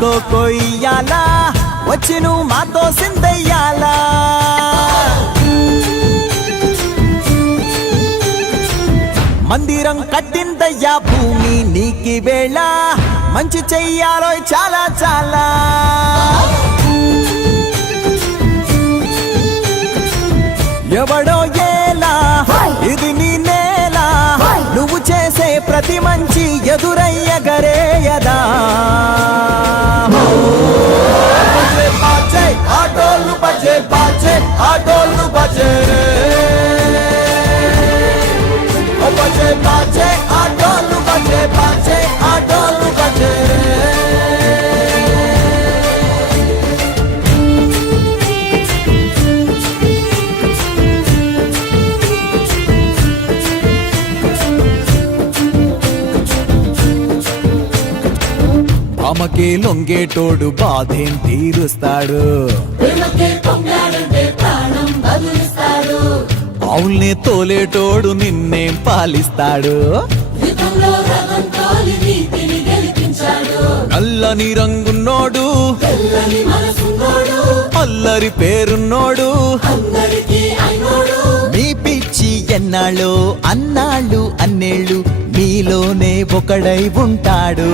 కొయ్యాలా వచ్చి నువ్వు మాతో సిందయ్యాలా మందిరం కట్టిందయ్యా భూమి నీకి వేళ మంచి చెయ్యాలో చాలా చాలా ఎవడో ఏలా ఇది నీ నేల నువ్వు చేసే ప్రతి మంచి ఎదురయ్యగరేయదా ఆటోలు బజే బాజే ఆటోలు బజే బజే బాజే ఆటోలు బజే బాజే ఆటోలు బజే అమ్మకే లొంగేటోడు బాధేం తీరుస్తాడు అవుల్నే తోలేటోడు నిన్నేం పాలిస్తాడు నల్లని రంగున్నోడు అల్లరి పేరున్నోడు మీ పిచ్చి ఎన్నాళ్ళు అన్నాళ్ళు అన్నేళ్ళు మీలోనే ఒకడై ఉంటాడు.